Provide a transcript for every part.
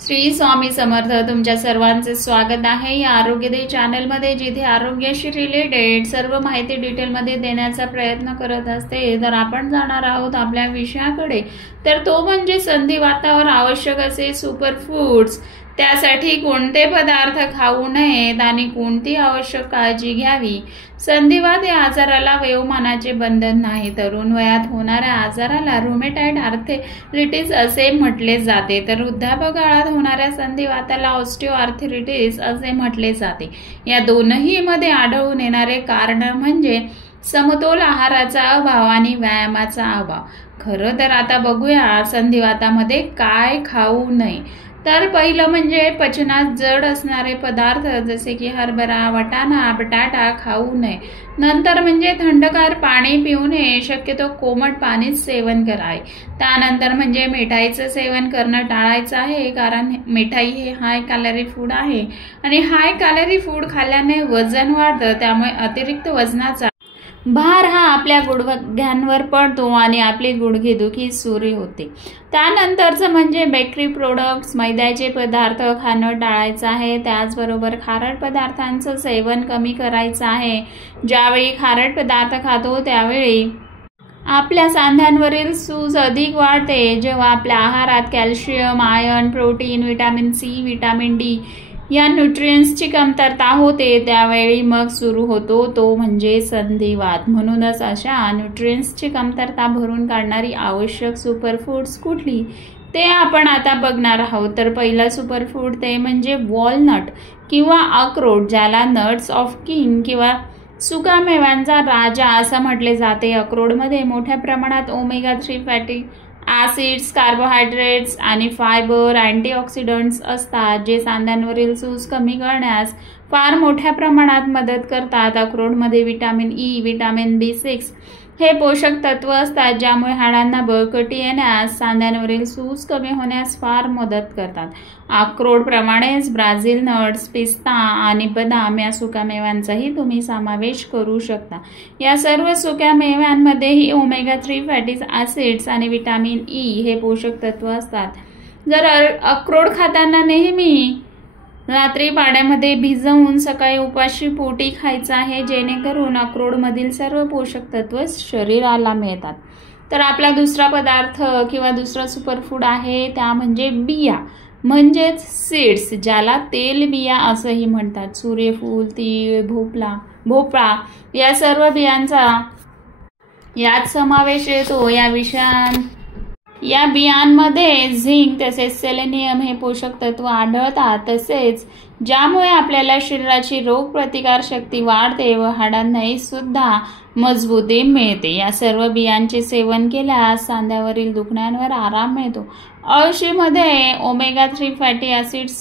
श्री स्वामी समर्थ तुमच्या सर्वांचे स्वागत आहे या आरोग्यदे चॅनलमध्ये, जिथे आरोग्याशी रिलेटेड सर्व माहिती डिटेलमध्ये देण्याचा प्रयत्न करत असते। तर आपण जाणार आहोत आपल्या विषयाकडे, तर तो म्हणजे संधिवातावर आवश्यक असे सुपर फूड्स। त्यासाठी कोणते पदार्थ खाऊ नयेत आणि कोणती आवश्यक काळजी घ्यावी। संधिवात या आजाराला वयोमानाचे बंधन नाही। तरुण वयात होणाऱ्या आजाराला रुमेटॉइड आर्थरायटिस असे म्हटले जाते, तर वृद्धापकाळात होणाऱ्या संधिवाताला ऑस्टिओआर्थरायटिस असे म्हटले जाते। या दोन्ही मध्ये आढळून येणारे कारण म्हणजे समतोल आहाराचा अभाव आणि व्यायामाचा अभाव। खरं तर आता बघूया संधिवातामध्ये काय खाऊ नये। तर पहिलं म्हणजे पचनात जड असणारे पदार्थ जसे की हरभरा, वाटाणा, बटाटा खाऊ नये। नंतर म्हणजे थंडगार पाणी पिऊ नये, शक्यतो कोमट पाणीच सेवन करावे। त्यानंतर म्हणजे मिठाईचं सेवन करणं टाळायचं आहे, कारण मिठाई हे हाय कॅलरी फूड आहे आणि हाय कॅलरी फूड खाल्ल्याने वजन वाढतं, त्यामुळे अतिरिक्त वजनाचा भार हा आपल्या गुडघ्यांवर पडतो आणि आपली गुडघेदुखी सुरू होते। त्यानंतरचं म्हणजे बेकरी प्रोडक्ट्स, मैद्याचे पदार्थ खाणं टाळायचं आहे। त्याचबरोबर खारट पदार्थांचं सेवन कमी करायचं आहे। ज्यावेळी खारट पदार्थ खातो त्यावेळी आपल्या सांध्यांवरील सूज अधिक वाढते। जेव्हा आपल्या आहारात calcium, iron, protein, vitamin C, vitamin D या न्यूट्रिएंट्सची कमतरता होते, त्यावेळी मग सुरू होतो तो म्हणजे संधिवात। म्हणूनच अशा न्यूट्रिएंट्सची कमतरता भरून काढणारी आवश्यक सुपरफूड्स कुठली ते आपण आता बघणार आहोत। तर पहिला सुपरफूड ते म्हणजे वॉलनट किंवा अक्रोड, ज्याला नट्स ऑफ किंग किंवा सुकामेव्यांचा राजा असं म्हटले जाते। अक्रोडमध्ये मोठ्या प्रमाणात ओमेगा 3 फॅटी ॲसिड्स, कार्बोहायड्रेट्स आणि फायबर, अँटीऑक्सिडंट्स असतात, जे सांध्यांवरील सूज कमी करण्यास फार मोठ्या प्रमाणात मदत करतात। अक्रोडमध्ये व्हिटॅमिन ई, व्हिटॅमिन B6 हे पोषक तत्व असतात, ज्यामुळे हाडांना बळकटी येण्यास, सांध्यांवरील सूज कमी होण्यास फार मदत करतात। अक्रोडप्रमाणेच ब्राझील नट्स, पिस्ता आणि बदाम या सुकामेव्यांचाही तुम्ही समावेश करू शकता। या सर्व सुकामेव्यांमध्येही ओमेगा 3 फॅटी ॲसिड्स आणि व्हिटॅमिन ई हे पोषक तत्व असतात। जर अक्रोड खाताना नेहमी रात्री पाण्यामध्ये भिजवून सकाळी उपाशी पोटी खायचं आहे, जेणेकरून अक्रोडमधील सर्व पोषक तत्व शरीराला मिळतात। तर आपला दुसरा पदार्थ किंवा दुसरा सुपरफूड आहे त्या म्हणजे बिया, म्हणजेच सीड्स, ज्याला तेल बिया असंही म्हणतात। सूर्यफूल, तीळ, भोपळा या सर्व बियांचा यात समावेश येतो। या बियांमध्ये झिंक तसेच सेलेनियम हे पोषक तत्व आढळतात, तसेच ज्यामुळे आपल्याला शरीराची रोगप्रतिकार शक्ती वाढते व हाडांनाही सुद्धा मजबूती मिळते। या सर्व बियांचे सेवन केल्यास सांध्यावरील दुखण्यांवर आराम मिळतो। अळशीमध्ये ओमेगा 3 फॅटी ॲसिड्स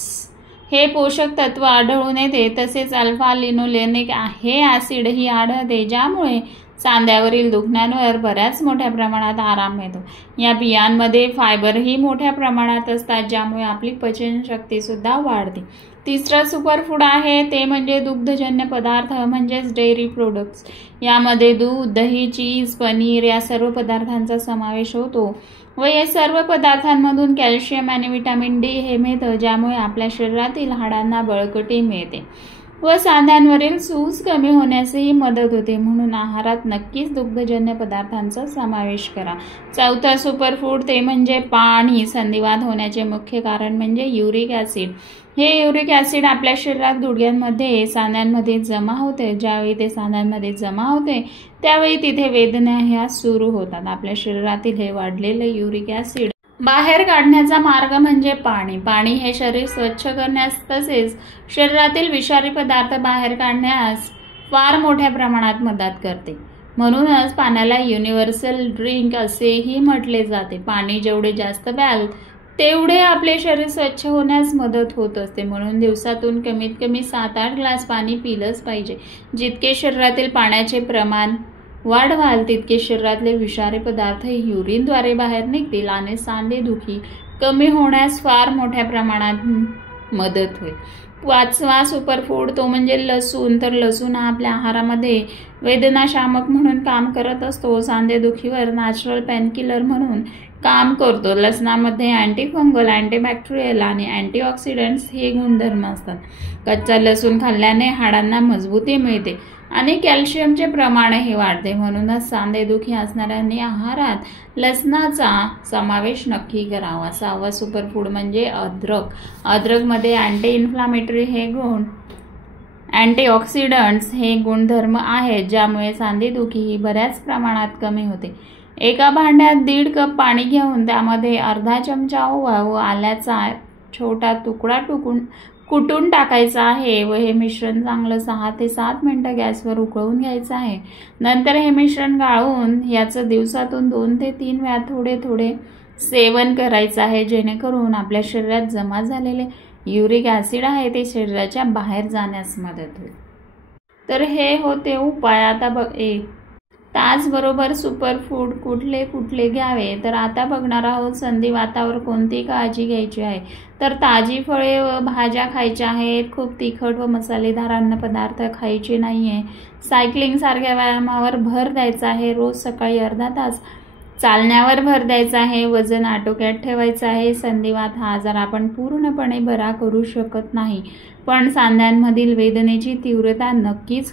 हे पोषक तत्व आढळून येते, तसेच अल्फा लिनोलेनिक हे ॲसिडही आढळते, ज्यामुळे सांध्यावरील दुखण्यांवर बऱ्याच मोठ्या प्रमाणात आराम मिळतो। या बियांमध्ये फायबरही मोठ्या प्रमाणात असतात, ज्यामुळे आपली पचनशक्ती सुद्धा वाढते। तिसरा सुपरफूड आहे ते म्हणजे दुग्धजन्य पदार्थ, म्हणजेच डेअरी प्रोडक्ट्स। यामध्ये दूध, दही, चीज, पनीर या सर्व पदार्थांचा समावेश होतो व या सर्व पदार्थांमधून कॅल्शियम आणि व्हिटॅमिन डी हे मिळतं, ज्यामुळे आपल्या शरीरातील हाडांना बळकटी मिळते व सांध्यांवरील सूज कमी होण्यासही मदत होते। म्हणून आहारात नक्कीच दुग्धजन्य पदार्थांचा समावेश करा। चौथा सुपरफूड ते म्हणजे पाणी। संधिवात होण्याचे मुख्य कारण म्हणजे युरिक ॲसिड। हे युरिक ॲसिड आपल्या शरीरात गुडघ्यांमध्ये, सांध्यांमध्ये जमा होते। ज्यावेळी ते सांध्यांमध्ये जमा होते त्यावेळी तिथे वेदना ह्या सुरू होतात। आपल्या शरीरातील हे वाढलेले युरिक ॲसिड बाहेर काढण्याचा मार्ग म्हणजे पाणी। पाणी हे शरीर स्वच्छ करण्यास तसेच शरीरातील विषारी पदार्थ बाहेर काढण्यास फार मोठ्या प्रमाणात मदत करते। म्हणूनच पाण्याला युनिव्हर्सल ड्रिंक असेही म्हटले जाते। पाणी जेवढे जास्त प्याल तेवढे आपले शरीर स्वच्छ होण्यास मदत होत असते। म्हणून दिवसातून कमीत कमी 7-8 ग्लास पाणी पिलंच पाहिजे। जितके शरीरातील पाण्याचे प्रमाण वाढवाल तितके शरीरातले विषारी पदार्थ युरिनद्वारे बाहेर निघतील आणि सांधेदुखी कमी होण्यास फार मोठ्या प्रमाणात मदत होईल। पाचवा सुपरफूड तो म्हणजे लसूण। तर लसूण हा आपल्या आहारामध्ये वेदनाशामक म्हणून काम करत असतो। सांधेदुखीवर नॅचरल पेनकिलर म्हणून काम करतो। लसणामध्ये अँटीफंगल, अँटीबॅक्टेरियल आणि अँटीऑक्सिडंट्स हे गुणधर्म असतात। कच्चा लसूण खाल्ल्याने हाडांना मजबूती मिळते आणि कॅल्शियमचे प्रमाणही वाढते। म्हणूनच सांधेदुखी असणाऱ्यांनी आहारात लसणाचा समावेश नक्की करावा। 6वा सुपरफूड म्हणजे अद्रक। अद्रकमध्ये अँटी इन्फ्लामेटरी हे गुण, अँटीऑक्सिडंट्स हे गुणधर्म आहेत, ज्यामुळे सांधेदुखी ही बऱ्याच प्रमाणात कमी होते। एका भांड्यात 1.5 कप पाणी घेऊन त्यामध्ये अर्धा चमचा ओवा व आल्याचा छोटा तुकडा कुटून टाकायचा आहे व हे मिश्रण चांगलं 6 ते 7 मिनिटं गॅसवर उकळून घ्यायचं आहे। नंतर हे मिश्रण गाळून याचं दिवसातून 2 ते 3 वेळा थोडे थोडे सेवन करायचं आहे, जेणेकरून आपल्या शरीरात जमा झालेले युरिक ॲसिड आहे ते शरीराच्या बाहेर जाण्यास मदत होईल। तर हे होते उपाय। आता त्याचबरोबर सुपरफूड कुठले कुठले घ्यावे, तर आता बघणार आहोत संधिवातावर कोणती काळजी घ्यायची आहे। तर ताजी फळे व भाज्या खायच्या आहेत, खूप तिखट व मसालेदार अन्न पदार्थ खायचे नाही आहे। सायकलिंग सारख्या व्यायामावर भर द्यायचा आहे। रोज सकाळी अर्धा तास चालण्यावर भर द्यायचा आहे। वजन आटोक्यात ठेवायचं आहे। संधिवात हा आजार आपण पूर्णपणे बरा करू शकत नाही, पण सांध्यांमधील वेदनेची तीव्रता नक्कीच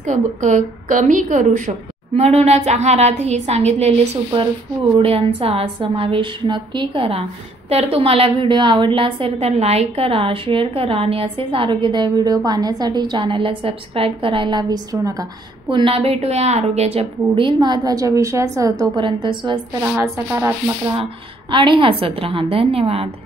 कमी करू शकतो। म्हणूनच आहारात ही सांगितलेले सुपरफूड यांचा समावेश नक्की करा। तर तुम्हाला व्हिडिओ आवडला असेल तर लाईक करा, शेअर करा आणि असेच आरोग्यदायी व्हिडिओ पाहण्यासाठी चॅनलला सबस्क्राईब करायला विसरू नका। पुन्हा भेटूया आरोग्याच्या पुढील महत्त्वाच्या विषयासह। तोपर्यंत स्वस्थ राहा, सकारात्मक राहा आणि हसत राहा। धन्यवाद।